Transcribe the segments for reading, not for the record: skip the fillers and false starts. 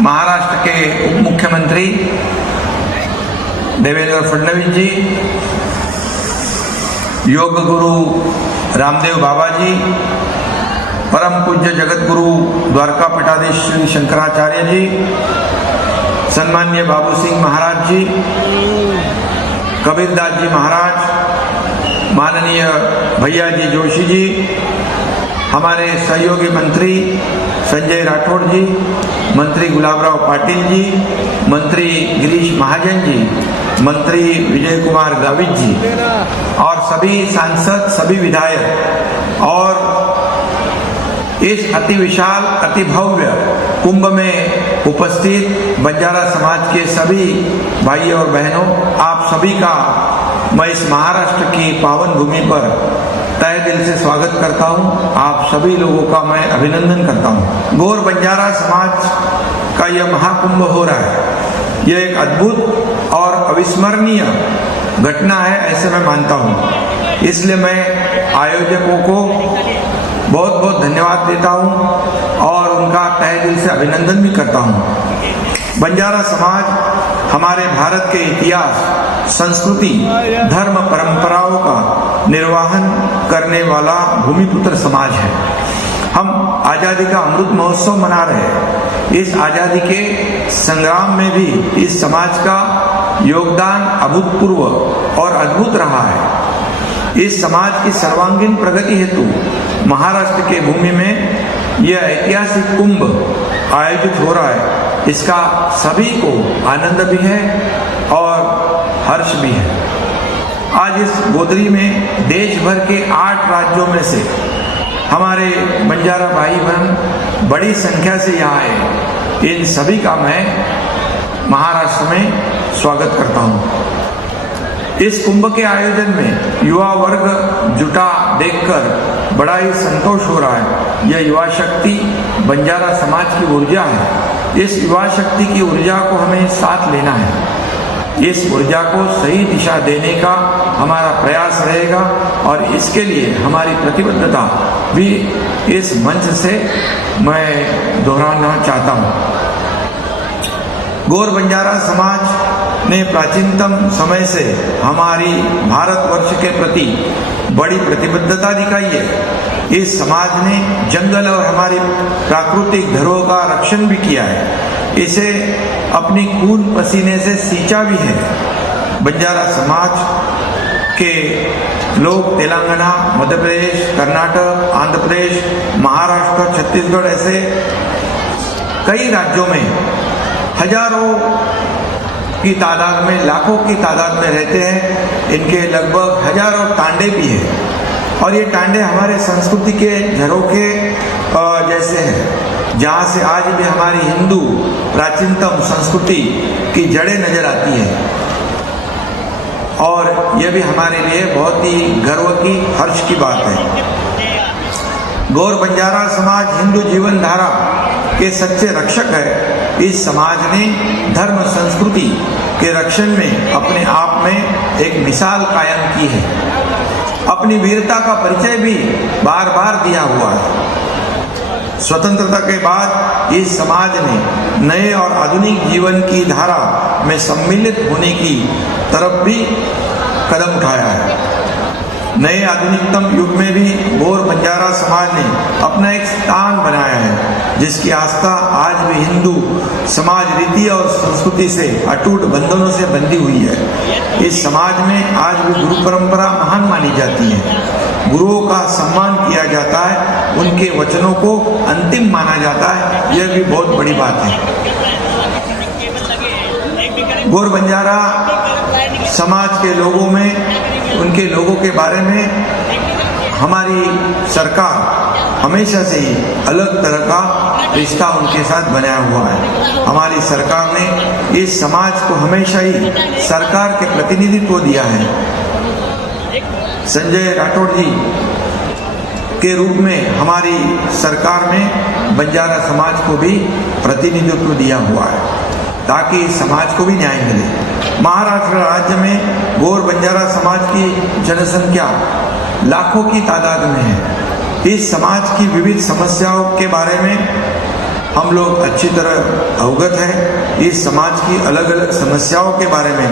महाराष्ट्र के उप मुख्यमंत्री देवेंद्र फडणवीस जी, योग गुरु रामदेव बाबा जी, परम पूज्य जगत गुरु द्वारका पीठाधीश श्री शंकराचार्य जी, सन्मान्य बाबू सिंह महाराज जी, कबीरदास जी महाराज, माननीय भैया जी जोशी जी, हमारे सहयोगी मंत्री संजय राठौड़ जी, मंत्री गुलाबराव पाटिल जी, मंत्री गिरीश महाजन जी, मंत्री विजय कुमार गावित जी और सभी सांसद, सभी विधायक और इस अति विशाल अति भव्य कुंभ में उपस्थित बंजारा समाज के सभी भाई और बहनों, आप सभी का मैं इस महाराष्ट्र की पावन भूमि पर तहे दिल से स्वागत करता हूं। आप सभी लोगों का मैं अभिनंदन करता हूं। गौर बंजारा समाज का यह महाकुंभ हो रहा है, यह एक अद्भुत और अविस्मरणीय घटना है, ऐसे मैं मानता हूं। इसलिए मैं आयोजकों को बहुत बहुत धन्यवाद देता हूं और उनका तहे दिल से अभिनंदन भी करता हूं। बंजारा समाज हमारे भारत के इतिहास, संस्कृति, धर्म, परंपराओं का निर्वहन करने वाला भूमिपुत्र समाज है। हम आजादी का अमृत महोत्सव मना रहे हैं। इस आजादी के संग्राम में भी इस समाज का योगदान अभूतपूर्व और अद्भुत रहा है। इस समाज की सर्वांगीण प्रगति हेतु महाराष्ट्र के भूमि में यह ऐतिहासिक कुंभ आयोजित हो रहा है। इसका सभी को आनंद भी है और हर्ष भी है। आज इस गोदरी में देश भर के 8 राज्यों में से हमारे बंजारा भाई बहन बड़ी संख्या से यहाँ आए। इन सभी का मैं महाराष्ट्र में स्वागत करता हूँ। इस कुंभ के आयोजन में युवा वर्ग जुटा देखकर बड़ा ही संतोष हो रहा है। यह युवा शक्ति बंजारा समाज की ऊर्जा है। इस युवा शक्ति की ऊर्जा को हमें साथ लेना है। इस ऊर्जा को सही दिशा देने का हमारा प्रयास रहेगा और इसके लिए हमारी प्रतिबद्धता भी इस मंच से मैं दोहराना चाहता हूँ। गौर बंजारा समाज ने प्राचीनतम समय से हमारी भारतवर्ष के प्रति बड़ी प्रतिबद्धता दिखाई है। इस समाज ने जंगल और हमारी प्राकृतिक धरोहर का रक्षण भी किया है। इसे अपनी खून पसीने से सींचा भी है। बंजारा समाज के लोग तेलंगाना, मध्य प्रदेश, कर्नाटक, आंध्र प्रदेश, महाराष्ट्र, छत्तीसगढ़ ऐसे कई राज्यों में हजारों की तादाद में, लाखों की तादाद में रहते हैं। इनके लगभग हजारों टांडे भी हैं और ये टांडे हमारे संस्कृति के झरोखे जैसे हैं, जहाँ से आज भी हमारी हिंदू प्राचीनतम संस्कृति की जड़ें नजर आती हैं और यह भी हमारे लिए बहुत ही गर्व की, हर्ष की बात है। गौर बंजारा समाज हिंदू जीवन धारा के सच्चे रक्षक है। इस समाज ने धर्म संस्कृति के रक्षण में अपने आप में एक मिसाल कायम की है। अपनी वीरता का परिचय भी बार बार दिया हुआ है। स्वतंत्रता के बाद इस समाज ने नए और आधुनिक जीवन की धारा में सम्मिलित होने की तरफ भी कदम उठाया है। नए आधुनिकतम युग में भी गौर बंजारा समाज ने अपना एक स्थान बनाया है, जिसकी आस्था आज भी हिंदू समाज रीति और संस्कृति से अटूट बंधनों से बंधी हुई है। इस समाज में आज भी गुरु परंपरा महान मानी जाती है। गुरुओं का सम्मान किया जाता है, उनके वचनों को अंतिम माना जाता है। यह भी बहुत बड़ी बात है। गौर बंजारा समाज के लोगों में, उनके लोगों के बारे में हमारी सरकार हमेशा से ही अलग तरह का रिश्ता उनके साथ बनाया हुआ है। हमारी सरकार ने इस समाज को हमेशा ही सरकार के प्रतिनिधित्व दिया है। संजय राठौड़ जी के रूप में हमारी सरकार में बंजारा समाज को भी प्रतिनिधित्व दिया हुआ है, ताकि समाज को भी न्याय मिले। महाराष्ट्र राज्य में गौर बंजारा समाज की जनसंख्या लाखों की तादाद में है। इस समाज की विविध समस्याओं के बारे में हम लोग अच्छी तरह अवगत हैं। इस समाज की अलग अलग समस्याओं के बारे में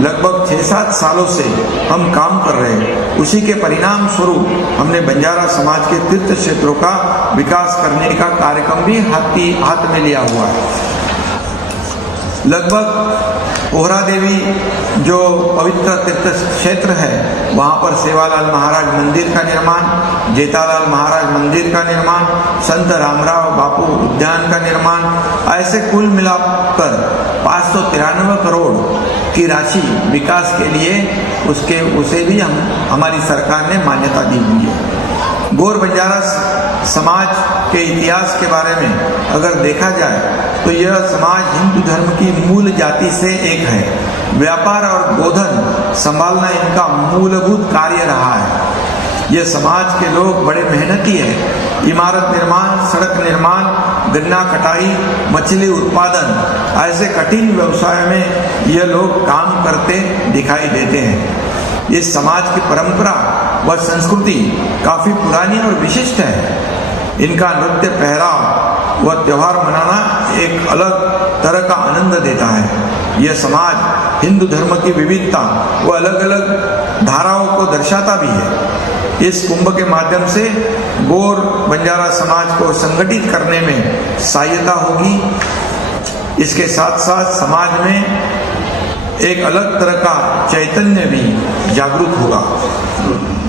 लगभग 6-7 सालों से हम काम कर रहे हैं। उसी के परिणाम स्वरूप हमने बंजारा समाज के तीर्थ क्षेत्रों का विकास करने का कार्यक्रम भी हाथ में लिया हुआ है। लगभग ओहरा देवी जो पवित्र तीर्थ क्षेत्र है, वहाँ पर सेवालाल महाराज मंदिर का निर्माण, जेठालाल महाराज मंदिर का निर्माण, संत रामराव बापू उद्यान का निर्माण, ऐसे कुल मिलाकर 593 करोड़ की राशि विकास के लिए उसे भी हमारी सरकार ने मान्यता दी हुई है। गौर बंजारा समाज के इतिहास के बारे में अगर देखा जाए तो यह समाज हिंदू धर्म की मूल जाति से एक है। व्यापार और गोधन संभालना इनका मूलभूत कार्य रहा है। यह समाज के लोग बड़े मेहनती हैं। इमारत निर्माण, सड़क निर्माण, गन्ना कटाई, मछली उत्पादन, ऐसे कठिन व्यवसाय में यह लोग काम करते दिखाई देते हैं। इस समाज की परंपरा व संस्कृति काफी पुरानी और विशिष्ट है। इनका नृत्य, पहराव व त्योहार मनाना एक अलग तरह का आनंद देता है। यह समाज हिंदू धर्म की विविधता व अलग अलग धाराओं को दर्शाता भी है। इस कुंभ के माध्यम से गौर बंजारा समाज को संगठित करने में सहायता होगी। इसके साथ साथ समाज में एक अलग तरह का चैतन्य भी जागरूक होगा।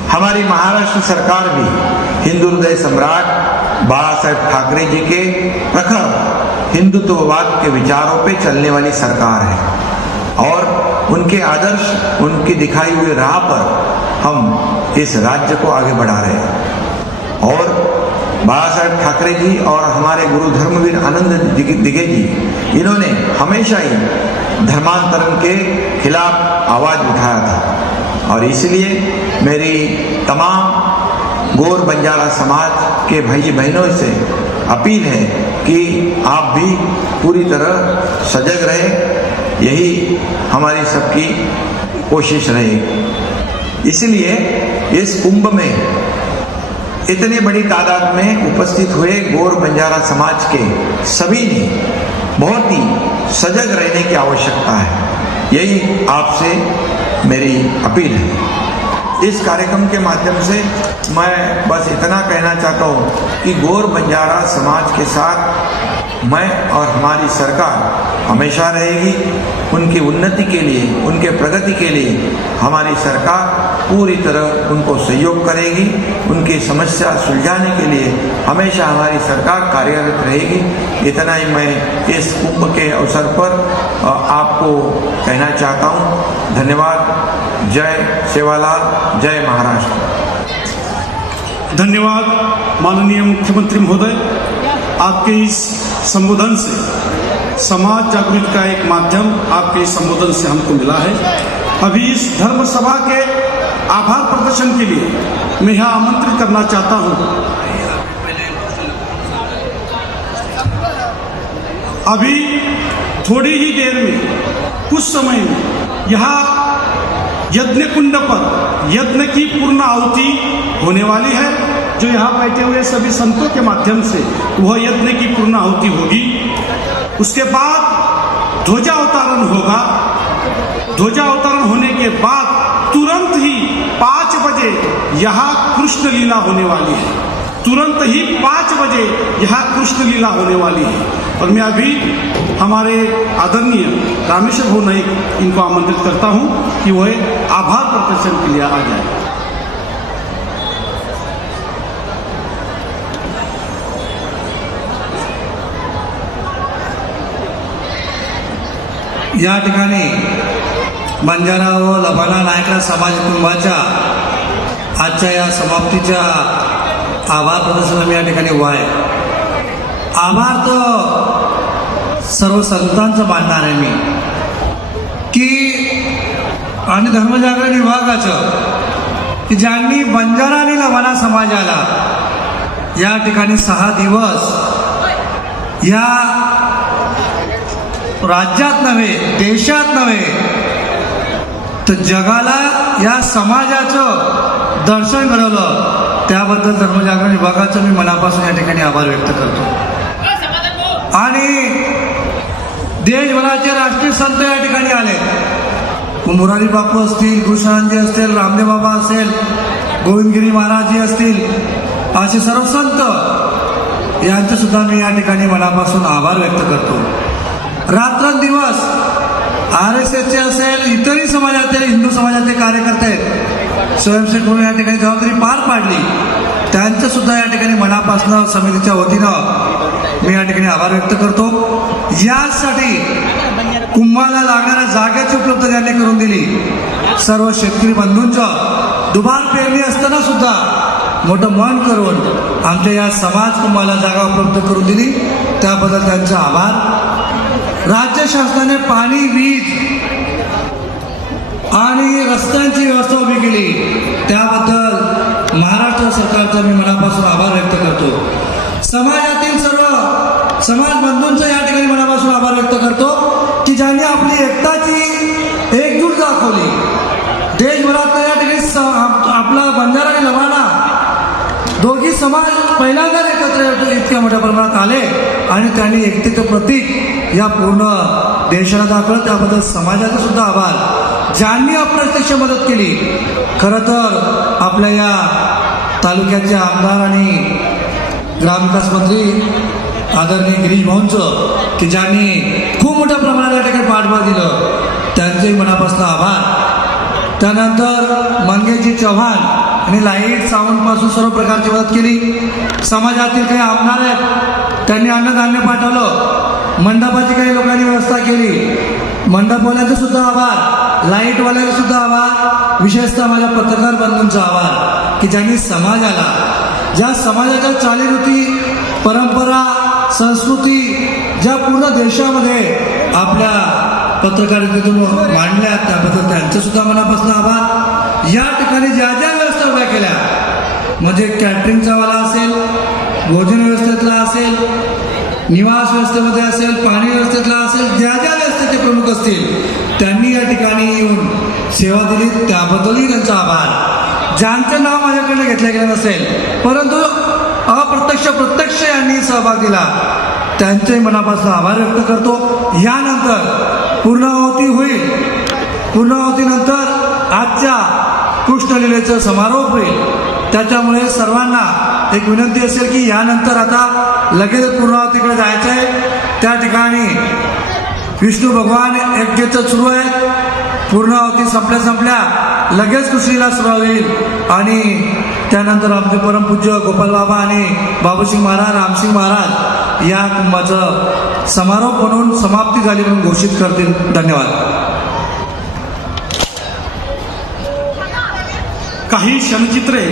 हमारी महाराष्ट्र सरकार भी हिंदू हृदय सम्राट बाला साहेब ठाकरे जी के प्रखर हिंदुत्ववाद के विचारों पे चलने वाली सरकार है और उनके आदर्श, उनकी दिखाई हुई राह पर हम इस राज्य को आगे बढ़ा रहे हैं। और बाला साहेब ठाकरे जी और हमारे गुरु धर्मवीर आनंद दिघे जी, इन्होंने हमेशा ही धर्मांतरण के खिलाफ आवाज उठाया था और इसलिए मेरी तमाम गौर बंजारा समाज के भाई बहनों से अपील है कि आप भी पूरी तरह सजग रहे। यही हमारी सबकी कोशिश रहेगी। इसलिए इस कुंभ में इतनी बड़ी तादाद में उपस्थित हुए गौर बंजारा समाज के सभी ने बहुत ही सजग रहने की आवश्यकता है। यही आपसे मेरी अपील है। इस कार्यक्रम के माध्यम से मैं बस इतना कहना चाहता हूँ कि गौर बंजारा समाज के साथ मैं और हमारी सरकार हमेशा रहेगी। उनकी उन्नति के लिए, उनके प्रगति के लिए हमारी सरकार पूरी तरह उनको सहयोग करेगी। उनकी समस्या सुलझाने के लिए हमेशा हमारी सरकार कार्यरत रहेगी। इतना ही मैं इस कुंभ के अवसर पर आपको कहना चाहता हूँ। धन्यवाद। जय सेवालाल, जय महाराष्ट्र। धन्यवाद माननीय मुख्यमंत्री महोदय, आपके इस संबोधन से समाज जागृति का एक माध्यम आपके इस संबोधन से हमको मिला है। अभी इस धर्म सभा के आभार प्रदर्शन के लिए मैं यहाँ आमंत्रित करना चाहता हूँ। अभी थोड़ी ही देर में, कुछ समय में यहाँ यज्ञ कुंड पर यज्ञ की पूर्ण आहुति होने वाली है। जो यहाँ बैठे हुए सभी संतों के माध्यम से वह यज्ञ की पूर्ण आहुति होगी। उसके बाद ध्वजावतरण होगा। ध्वजावतरण होने के बाद तुरंत ही 5 बजे यहाँ कृष्ण लीला होने वाली है। तुरंत ही 5 बजे यहाँ कृष्ण लीला होने वाली है। और मैं अभी हमारे आदरणीय रामेश्वर भाऊ नाईक इनको आमंत्रित करता हूँ कि वह आभार प्रदर्शन के लिए आ जाए। या ठिकाणी बंजारा व लबाना नायकरा समाज कुटुंबाच्या आजच्या या समाप्तीच्या आभार प्रदर्शन मी या ठिकाणी उभा आहे। आभार तो सर्व संतांचं मानणार आहे मी की आणि धर्मजागरण विभागाचं की ज्यांनी बंजारा आणि लबाना समाजाला या ठिकाणी 6 दिवस या राज्यात नव्हे, देशात नव्हे तर जगाला या समाजाचं दर्शन घडवलं, त्याबद्दल धर्मजागरण विभागाचं मी मनापासून या ठिकाणी आभार व्यक्त करतो। आणि देशभराचे राष्ट्रीय संत या ठिकाणी आले. मुरारी बापू असतील, कृष्णानजी असतील, रामदेव बाबा असेल, गोविंदगिरी महाराजजी असतील, असे सर्व संत यांचे सुद्धा मी या ठिकाणी मनापासून आभार व्यक्त करतो. रात्रंदिवस RSSचे असेल, इतरही समाजातील हिंदू समाजाचे कार्यकर्ते स्वयंसेवक म्हणून या ठिकाणी जबाबदारी पार पाडली, त्यांचं सुद्धा या ठिकाणी मनापासून समितीच्या वतीनं मी या ठिकाणी आभार व्यक्त करतो. यासाठी कुंभाला लागणाऱ्या जागेची उपलब्ध त्यांनी करून दिली. सर्व शेतकरी बंधूंचं दुबार पेरणी असताना सुद्धा मोठं मन करून आमच्या या समाज कुंभाला जागा उपलब्ध करून दिली, त्याबद्दल त्यांचे आभार. राज्य शासनाने पाणी, वीज आणि रस्त्यांची व्यवस्था उभी केली, त्याबद्दल महाराष्ट्र सरकारचा मी मनापासून आभार व्यक्त करतो. समाजातील सर्व समाज बंधूंचा या ठिकाणी मनापासून आभार व्यक्त करतो की ज्यांनी आपली एकताची एकजूट दाखवली. देशभरात या ठिकाणी आपला बंजारा आणि लवाणा दोघी समाज पहिल्यांदा एकत्र इतक्या मोठ्या प्रमाणात आले आणि त्यांनी एकतेचं प्रतीक या पूर्ण देशाला दाखवलं, त्याबद्दल समाजाचा सुद्धा आभार. ज्यांनी अप्रत्यक्ष मदत केली, खरं तर आपल्या या तालुक्याचे आमदार आणि ग्रामविकास मंत्री आदरणीय गिरीश भाऊंचं, की ज्यांनी खूप मोठ्या प्रमाणात या ठिकाणी पाठबळ दिलं, त्यांचेही मनापासून आभार. त्यानंतर मंगेशजी चव्हाण आणि लाईट सावंतपासून सर्व प्रकारची मदत केली. समाजातील काही आमदार आहेत, त्यांनी अन्नधान्य पाठवलं. मंडपाची काही लोकांनी व्यवस्था केली, मंडपवाल्यांचे सुद्धा आभार, लाईटवाल्यांचे सुद्धा आभार. विशेषतः माझ्या पत्रकार बंधूंचा आभार की ज्यांनी समाजाला, ज्या समाजाच्या चालीरीती, परंपरा, संस्कृती ज्या पूर्ण देशामध्ये आपल्या पत्रकारितेतून मांडल्या, त्याबद्दल त्यांचे सुद्धा मनापासून आभार. या ठिकाणी ज्या ज्या व्यवस्था उभ्या केल्या, म्हणजे कॅटरिंगचा वाला असेल, भोजन व्यवस्थेतला असेल, निवास व्यवस्थेमध्ये असेल, पाणी व्यवस्थेतला असेल, ज्या ज्या व्यवस्थेचे प्रमुख असतील त्यांनी या ठिकाणी येऊन सेवा दिली, त्याबद्दलही त्यांचा आभार. ज्यांचं नाव माझ्याकडे घेतलं गेलं नसेल, परंतु अप्रत्यक्ष प्रत्यक्ष यांनी सहभाग दिला, त्यांचे मनापासून आभार व्यक्त करतो. यानंतर पूर्णाहुती होईल. पूर्णाहुतीनंतर आजच्या कृष्णलीलेचा समारोप होईल. त्याच्यामुळे सर्वांना एक विनंती असेल की यानंतर आता लगेच पूर्णाहुतीकडे जायचं आहे. त्या ठिकाणी विष्णू भगवान यज्ञेचं सुरू आहे. पूर्णाहुती संपल्या लगेच कृष्णलीला सुरू होईल आणि त्यानंतर आमचे परमपूज्य गोपाल बाबा आणि बाबूसिंग महाराज, रामसिंग महाराज या कुंभाचं समारोप म्हणून समाप्ती झाली म्हणून घोषित करतील. धन्यवाद. काही क्षणचित्रे